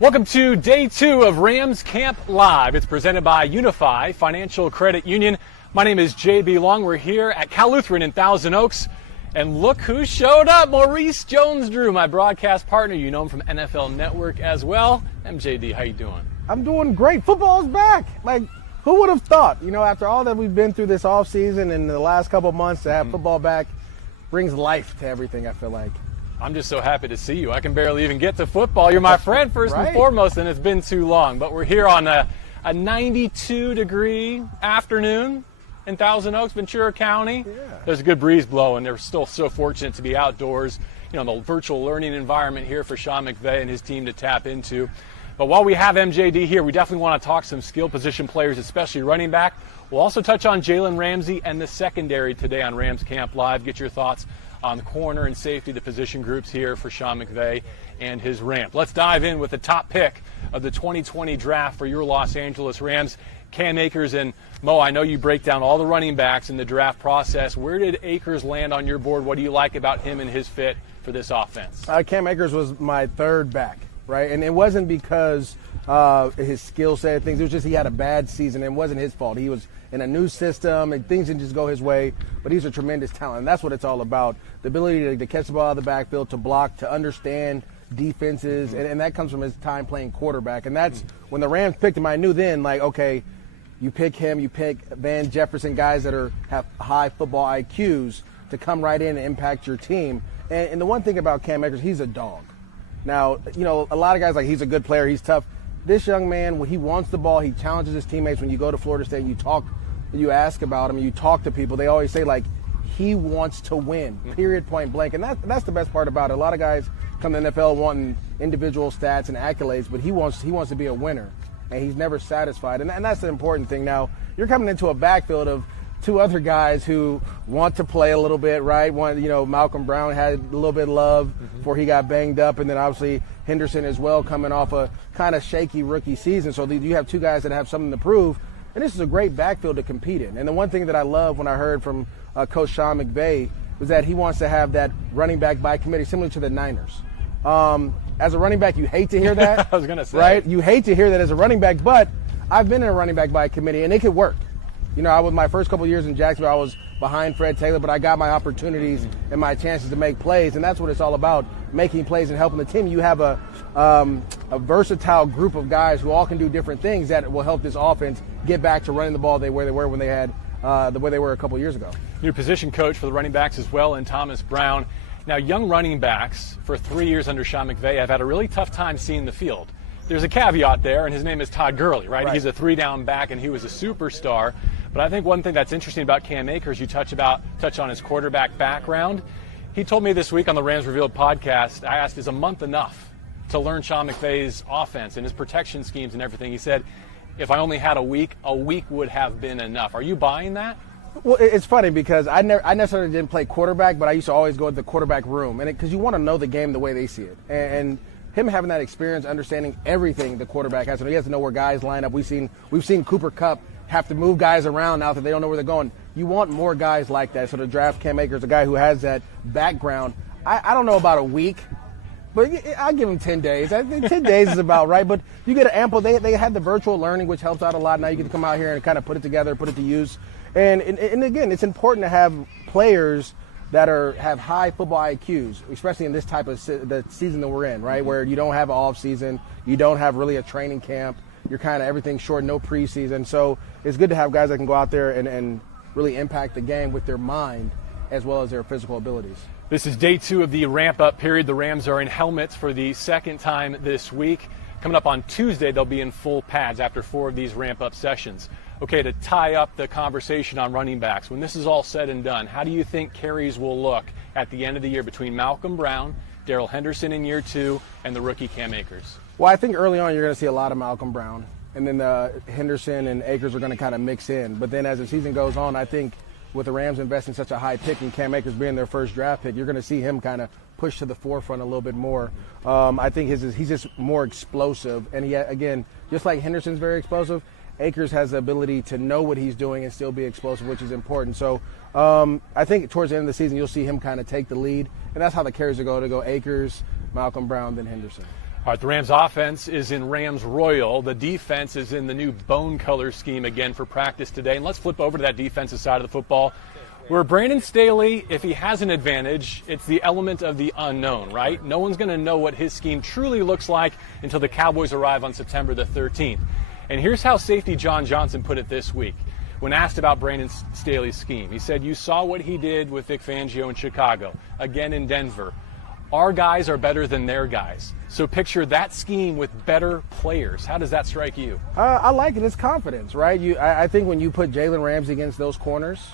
Welcome to day 2 of Rams Camp Live. It's presented by Unify Financial Credit Union. My name is JB Long. We're here at Cal Lutheran in Thousand Oaks. And look who showed up, Maurice Jones-Drew, my broadcast partner. You know him from NFL Network as well. MJD, how you doing? I'm doing great. Football's back. Like, who would have thought? You know, after all that we've been through this offseason and the last couple of months, to have football back brings life to everything, I feel like. I'm just so happy to see you. I can barely even get to football. You're my friend first and foremost, and it's been too long. But we're here on a 92-degree afternoon in Thousand Oaks, Ventura County. Yeah. There's a good breeze blowing. They're still so fortunate to be outdoors, you know, in the virtual learning environment here for Sean McVay and his team to tap into. But while we have MJD here, we definitely want to talk some skill position players, especially running back. We'll also touch on Jalen Ramsey and the secondary today on Rams Camp Live. Get your thoughts on the corner and safety, the position groups here for Sean McVay and his Rams. Let's dive in with the top pick of the 2020 draft for your Los Angeles Rams, Cam Akers. And Mo, I know you break down all the running backs in the draft process. Where did Akers land on your board? What do you like about him and his fit for this offense? Cam Akers was my third back, right? And it wasn't because his skill set and things. It was just he had a bad season. It wasn't his fault. He was in a new system, and things didn't just go his way, but he's a tremendous talent. And that's what it's all about, the ability to catch the ball out of the backfield, to block, to understand defenses, and that comes from his time playing quarterback. And that's when the Rams picked him, I knew then, like, okay, you pick him, you pick Van Jefferson, guys that have high football IQs to come right in and impact your team. And the one thing about Cam Akers, he's a dog. Now, you know, a lot of guys, like, he's a good player, he's tough. This young man, when he wants the ball, he challenges his teammates. When you go to Florida State, you ask about him, you talk to people, they always say, like, he wants to win, period, point blank. And that's the best part about it. A lot of guys come to the NFL wanting individual stats and accolades, but he wants to be a winner, and he's never satisfied. And that's the important thing. Now, you're coming into a backfield of two other guys who want to play a little bit, right? One, you know, Malcolm Brown had a little bit of love before he got banged up, and then obviously Henderson as well, coming off a kind of shaky rookie season. So you have two guys that have something to prove, and this is a great backfield to compete in. And the one thing that I love when I heard from Coach Sean McVay was that he wants to have that running back by committee, similar to the Niners. As a running back, you hate to hear that. I was going to say. Right? You hate to hear that as a running back, but I've been in a running back by committee, and it could work. You know, my first couple of years in Jacksonville, I was behind Fred Taylor, but I got my opportunities and my chances to make plays, and that's what it's all about, making plays and helping the team. You have a versatile group of guys who all can do different things that will help this offense get back to running the ball the way they were when they had the way they were a couple of years ago. Your position coach for the running backs as well, and Thomas Brown. Now, young running backs for 3 years under Sean McVay have had a really tough time seeing the field. There's a caveat there, and his name is Todd Gurley, right? He's a 3-down back, and he was a superstar. But I think one thing that's interesting about Cam Akers, you touch on his quarterback background. He told me this week on the Rams Revealed podcast, I asked, is a month enough to learn Sean McVay's offense and his protection schemes and everything? He said, if I only had a week would have been enough. Are you buying that? Well, it's funny because I necessarily didn't play quarterback, but I used to always go to the quarterback room, and because you want to know the game the way they see it. And him having that experience, understanding everything the quarterback has to know. He has to know where guys line up. We've seen Cooper Kupp have to move guys around now that they don't know where they're going. You want more guys like that. So to draft Cam Akers, a guy who has that background, I don't know about a week, but I'll give him 10 days. I think 10 days is about right. But you get an ample. They had the virtual learning, which helps out a lot. Now you get to come out here and kind of put it together, put it to use. And again, it's important to have players that have high football IQs, especially in this type of the season that we're in, right, where you don't have an off season, you don't have really a training camp, you're kind of everything short, no preseason. So it's good to have guys that can go out there and really impact the game with their mind as well as their physical abilities. This is day 2 of the ramp-up period. The Rams are in helmets for the second time this week. Coming up on Tuesday, they'll be in full pads after 4 of these ramp-up sessions. Okay, to tie up the conversation on running backs, when this is all said and done, how do you think carries will look at the end of the year between Malcolm Brown, Darrell Henderson in year 2, and the rookie Cam Akers? Well, I think early on you're going to see a lot of Malcolm Brown, and then Henderson and Akers are going to kind of mix in. But then as the season goes on, I think with the Rams investing such a high pick and Cam Akers being their first draft pick, you're going to see him kind of push to the forefront a little bit more. I think he's just more explosive. And he, again, just like Henderson's very explosive, Akers has the ability to know what he's doing and still be explosive, which is important. So I think towards the end of the season, you'll see him kind of take the lead. And that's how the carries will go. To go Akers, Malcolm Brown, then Henderson. All right, the Rams offense is in Rams Royal. The defense is in the new bone color scheme again for practice today. And let's flip over to that defensive side of the football, where Brandon Staley, if he has an advantage, it's the element of the unknown, right? No one's going to know what his scheme truly looks like until the Cowboys arrive on September the 13th. And here's how safety John Johnson put it this week when asked about Brandon Staley's scheme. He said, "You saw what he did with Vic Fangio in Chicago, again in Denver. Our guys are better than their guys. So picture that scheme with better players." How does that strike you? I like it. It's confidence, right? I think when you put Jalen Ramsey against those corners,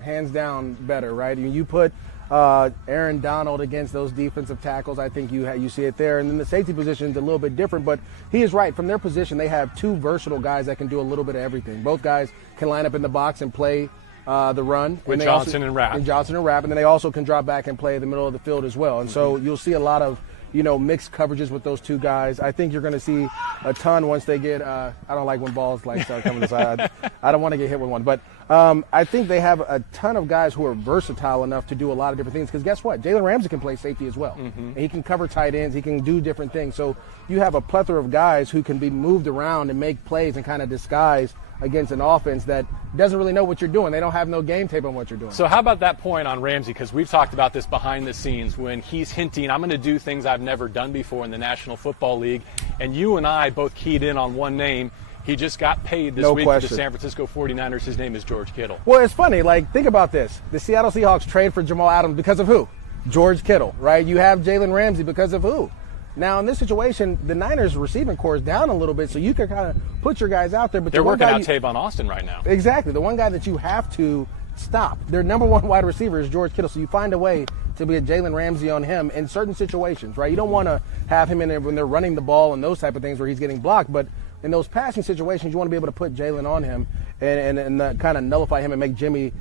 hands down better, right? When you put Aaron Donald against those defensive tackles, I think you see it there. And then the safety position is a little bit different, but he is right. From their position, they have two versatile guys that can do a little bit of everything. Both guys can line up in the box and play the run. With Johnson and Rapp. And Johnson and Rapp. And then they also can drop back and play the middle of the field as well. And so you'll see a lot of, mixed coverages with those two guys. I think you're going to see a ton once they get I don't like when balls start coming to the side. I don't want to get hit with one. But I think they have a ton of guys who are versatile enough to do a lot of different things. Because guess what? Jalen Ramsey can play safety as well. And he can cover tight ends. He can do different things. So you have a plethora of guys who can be moved around and make plays and kind of disguise against an offense that doesn't really know what you're doing. They don't have no game tape on what you're doing. So how about that point on Ramsey? Because we've talked about this behind the scenes when he's hinting, I'm going to do things I've never done before in the National Football League. And you and I both keyed in on one name. He just got paid this week for the San Francisco 49ers. His name is George Kittle. Well, it's funny. Think about this. The Seattle Seahawks trade for Jamal Adams because of who? George Kittle, right? You have Jalen Ramsey because of who? Now, in this situation, the Niners' receiving core is down a little bit, so you can kind of put your guys out there. But they're working out Tavon Austin right now. Exactly. The one guy that you have to stop, their number one wide receiver is George Kittle, so you find a way to be a Jalen Ramsey on him in certain situations, right? You don't want to have him in there when they're running the ball and those type of things where he's getting blocked, but in those passing situations, you want to be able to put Jalen on him and kind of nullify him and make Jimmy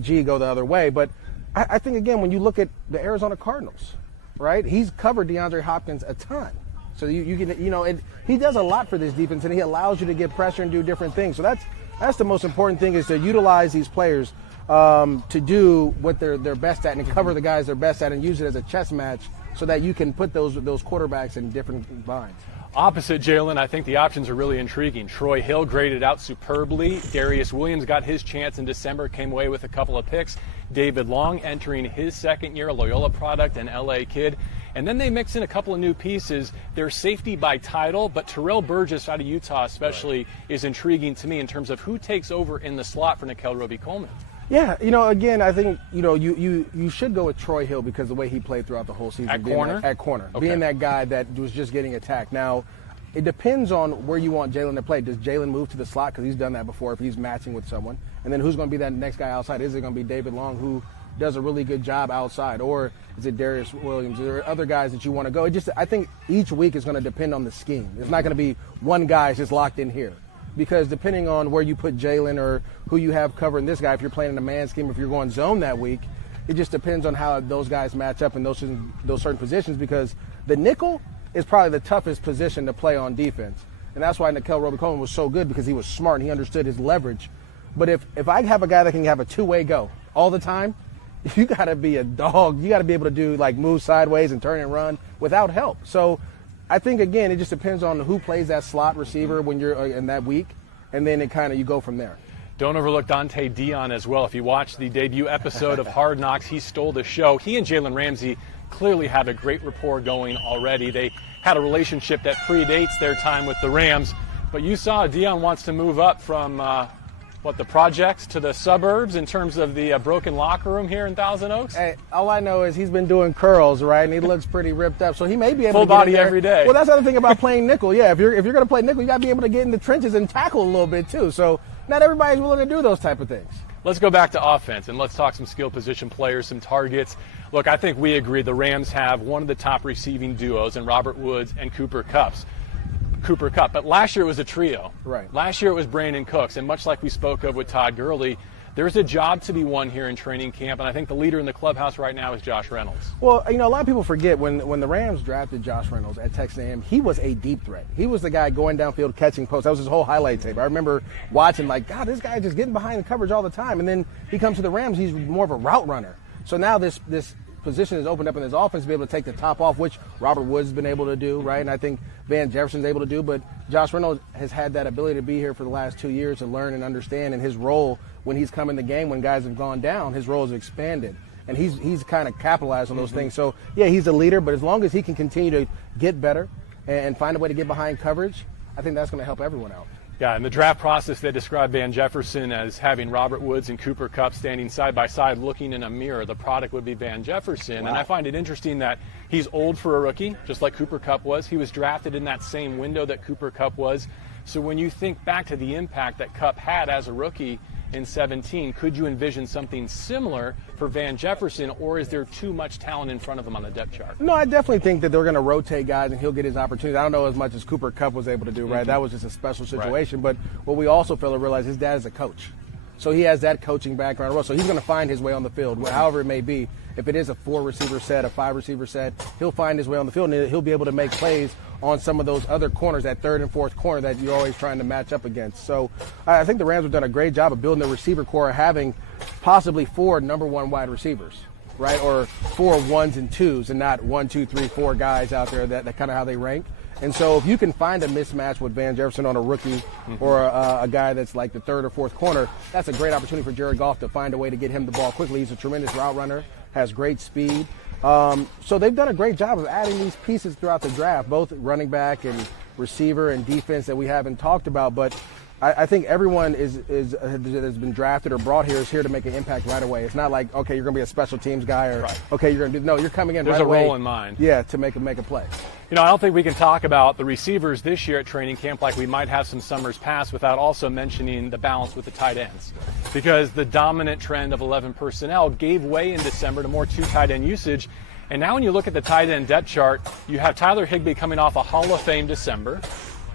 G go the other way. But I think, again, when you look at the Arizona Cardinals, right? He's covered DeAndre Hopkins a ton. So you can, he does a lot for this defense, and he allows you to get pressure and do different things. So that's the most important thing, is to utilize these players to do what they're best at and cover the guys they're best at and use it as a chess match so that you can put those quarterbacks in different binds. Opposite Jalen, I think the options are really intriguing. Troy Hill graded out superbly. Darius Williams got his chance in December, came away with a couple of picks. David Long entering his second year, a Loyola product, an LA kid. And then they mix in a couple of new pieces. They're safety by title, but Terrell Burgess out of Utah especially is intriguing to me in terms of who takes over in the slot for Nickel Roby-Coleman. Yeah, again, I think, you should go with Troy Hill because the way he played throughout the whole season. At corner? At corner. Okay. Being that guy that was just getting attacked. Now, it depends on where you want Jalen to play. Does Jalen move to the slot? Because he's done that before if he's matching with someone. And then who's going to be that next guy outside? Is it going to be David Long, who does a really good job outside? Or is it Darius Williams? Are there other guys that you want to go? I think each week is going to depend on the scheme. It's not going to be one guy just locked in here. Because depending on where you put Jalen or who you have covering this guy, if you're playing in a man scheme, if you're going zone that week, it just depends on how those guys match up in those certain positions, because the nickel is probably the toughest position to play on defense. And that's why Nickel Roby-Coleman was so good, because he was smart and he understood his leverage. But if I have a guy that can have a two-way go all the time, you got to be a dog. You got to be able to do move sideways and turn and run without help. So I think, again, it just depends on who plays that slot receiver when you're in that week, and then you go from there. Don't overlook Dante Dion as well. If you watch the debut episode of Hard Knocks, he stole the show. He and Jalen Ramsey clearly have a great rapport going already. They had a relationship that predates their time with the Rams. But you saw Dion wants to move up from, the projects to the suburbs in terms of the broken locker room here in Thousand Oaks? Hey, all I know is he's been doing curls, right? And he looks pretty ripped up. So he may be able full to get body in there. every day. Well, that's the other thing about playing nickel. Yeah, if you're going to play nickel, you got to be able to get in the trenches and tackle a little bit too. So not everybody's willing to do those type of things. Let's go back to offense, and let's talk some skill position players, some targets. Look, I think we agree the Rams have one of the top receiving duos in Robert Woods and Cooper Kupp. But last year it was a trio. Right. Last year it was Brandon Cooks, and much like we spoke of with Todd Gurley, there's a job to be won here in training camp, and I think the leader in the clubhouse right now is Josh Reynolds. Well, a lot of people forget when the Rams drafted Josh Reynolds at Texas A&M, he was a deep threat. He was the guy going downfield catching posts. That was his whole highlight tape. I remember watching God, this guy just getting behind the coverage all the time. And then he comes to the Rams, he's more of a route runner. So now this position is opened up in this offense to be able to take the top off, which Robert Woods has been able to do, right? And I think Van Jefferson's able to do, but Josh Reynolds has had that ability to be here for the last 2 years to learn and understand, and his role when he's come in the game, when guys have gone down, his role has expanded. And he's kind of capitalized on those things. So, yeah, he's a leader, but as long as he can continue to get better and find a way to get behind coverage, I think that's going to help everyone out. Yeah, in the draft process, they described Van Jefferson as having Robert Woods and Cooper Kupp standing side by side looking in a mirror. The product would be Van Jefferson. Wow. And I find it interesting that he's old for a rookie, just like Cooper Kupp was. He was drafted in that same window that Cooper Kupp was. So when you think back to the impact that Kupp had as a rookie in 17, could you envision something similar for Van Jefferson, or is there too much talent in front of him on the depth chart? No, I definitely think that they're going to rotate guys and he'll get his opportunity. I don't know as much as Cooper Kupp was able to do, right? That was just a special situation. Right. But what we also fail to realize, his dad is a coach. So he has that coaching background as well. So he's going to find his way on the field, however it may be. If it is a 4-receiver set, a 5-receiver set, he'll find his way on the field, and he'll be able to make plays on some of those other corners, that third and fourth corner that you're always trying to match up against. So I think the Rams have done a great job of building the receiver core, having possibly 4 number 1 wide receivers, right? Or 4 1s and 2s and not 1, 2, 3, 4 guys out there that kind of how they rank. And so if you can find a mismatch with Van Jefferson on a rookie or a guy that's like the third or fourth corner, that's a great opportunity for Jared Goff to find a way to get him the ball quickly. He's a tremendous route runner, has great speed. So they've done a great job of adding these pieces throughout the draft, both running back and receiver and defense that we haven't talked about. But I think everyone has been drafted or brought here is here to make an impact right away. It's not like, okay, you're going to be a special teams guy or, okay, you're going to do – no, you're coming in right away. There's a role in mind. Yeah, to make a play. You know, I don't think we can talk about the receivers this year at training camp like we might have some summers past without also mentioning the balance with the tight ends, because the dominant trend of 11 personnel gave way in December to more 2 tight end usage. And now when you look at the tight end depth chart, you have Tyler Higbee coming off a Hall of Fame December.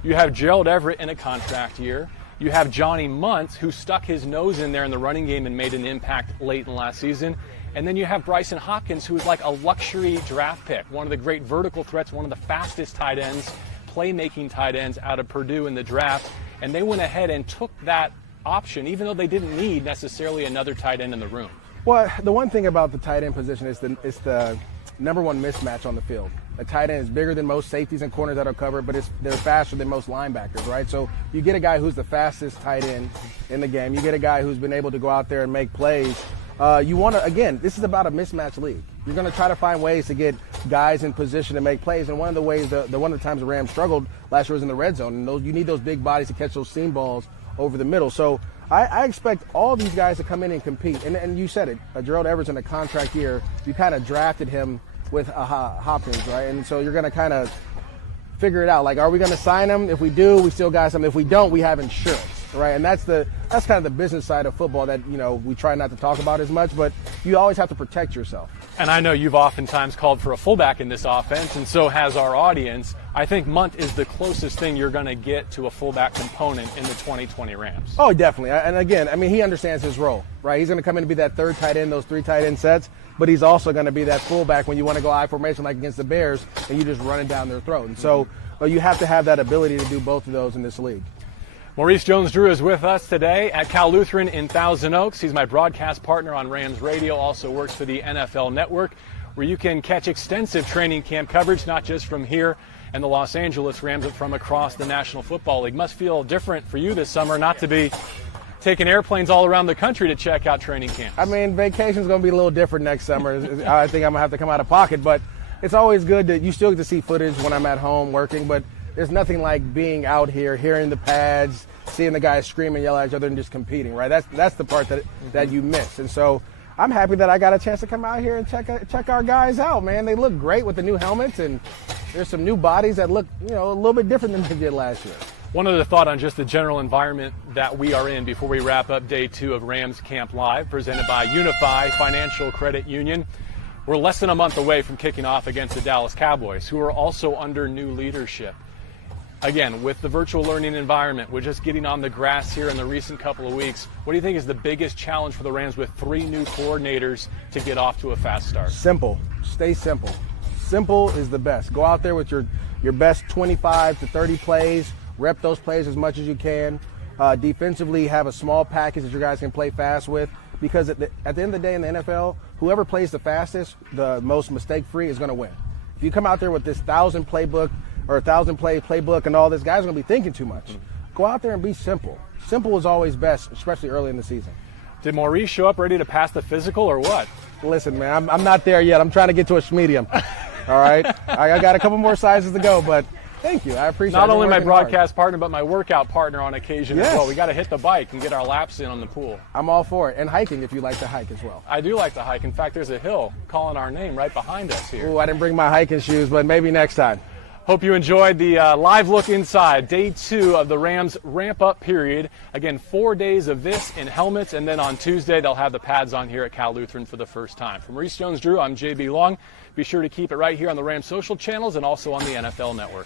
You have Gerald Everett in a contract year. You have Johnny Muntz, who stuck his nose in there in the running game and made an impact late in last season. And then you have Bryson Hopkins, who is like a luxury draft pick, one of the great vertical threats, one of the fastest tight ends, playmaking tight ends out of Purdue in the draft. And they went ahead and took that option, even though they didn't need necessarily another tight end in the room. Well, the one thing about the tight end position is the number 1 mismatch on the field. A tight end is bigger than most safeties and corners that are covered, but they're faster than most linebackers, right? So you get a guy who's the fastest tight end in the game. You get a guy who's been able to go out there and make plays. You want to, again, this is about a mismatch league. You're going to try to find ways to get guys in position to make plays. And one of the ways, one of the times the Rams struggled last year was in the red zone. And you need those big bodies to catch those seam balls over the middle. So I expect all these guys to come in and compete. And you said it, Gerald Everett's in a contract year. You kind of drafted him with Hopkins, right? And so you're going to kind of figure it out. Like, are we going to sign him? If we do, we still got something. If we don't, we have insurance, right? And that's kind of the business side of football that, we try not to talk about as much, but you always have to protect yourself. And I know you've oftentimes called for a fullback in this offense, and so has our audience. I think Munt is the closest thing you're going to get to a fullback component in the 2020 Rams. Oh, definitely. And again, I mean, he understands his role, right? He's going to come in and be that third tight end, those 3 tight end sets, but he's also going to be that fullback when you want to go I formation like against the Bears and you just run it down their throat. And so you have to have that ability to do both of those in this league. Maurice Jones-Drew is with us today at Cal Lutheran in Thousand Oaks. He's my broadcast partner on Rams Radio, also works for the NFL Network, where you can catch extensive training camp coverage, not just from here and the Los Angeles Rams, but from across the National Football League. Must feel different for you this summer not to be taking airplanes all around the country to check out training camps. I mean, vacation's going to be a little different next summer. I think I'm going to have to come out of pocket, but it's always good that you still get to see footage when I'm at home working, but there's nothing like being out here, hearing the pads, seeing the guys scream and yell at each other and just competing, right? That's the part that you miss. And so I'm happy that I got a chance to come out here and check our guys out, man. They look great with the new helmets, and there's some new bodies that look, a little bit different than they did last year. One other thought on just the general environment that we are in before we wrap up day 2 of Rams Camp Live, presented by Unify Financial Credit Union. We're less than a month away from kicking off against the Dallas Cowboys, who are also under new leadership. Again, with the virtual learning environment, we're just getting on the grass here in the recent couple of weeks. What do you think is the biggest challenge for the Rams with 3 new coordinators to get off to a fast start? Simple. Stay simple. Simple is the best. Go out there with your best 25 to 30 plays. Rep those plays as much as you can. Defensively, have a small package that you guys can play fast with. Because at the end of the day in the NFL, whoever plays the fastest, the most mistake-free is going to win. If you come out there with this 1,000 playbook or 1,000 play playbook and all this, guys are going to be thinking too much. Go out there and be simple. Simple is always best, especially early in the season. Did Maurice show up ready to pass the physical or what? Listen, man, I'm not there yet. I'm trying to get to a medium. All right? I got a couple more sizes to go, but thank you. I appreciate it. Not only my broadcast partner, but my workout partner on occasion as well. We got to hit the bike and get our laps in on the pool. I'm all for it. And hiking if you like to hike as well. I do like to hike. In fact, there's a hill calling our name right behind us here. Oh, I didn't bring my hiking shoes, but maybe next time. Hope you enjoyed the live look inside day 2 of the Rams ramp-up period. Again, 4 days of this in helmets, and then on Tuesday they'll have the pads on here at Cal Lutheran for the first time. For Maurice Jones-Drew, I'm JB Long. Be sure to keep it right here on the Rams social channels and also on the NFL Network.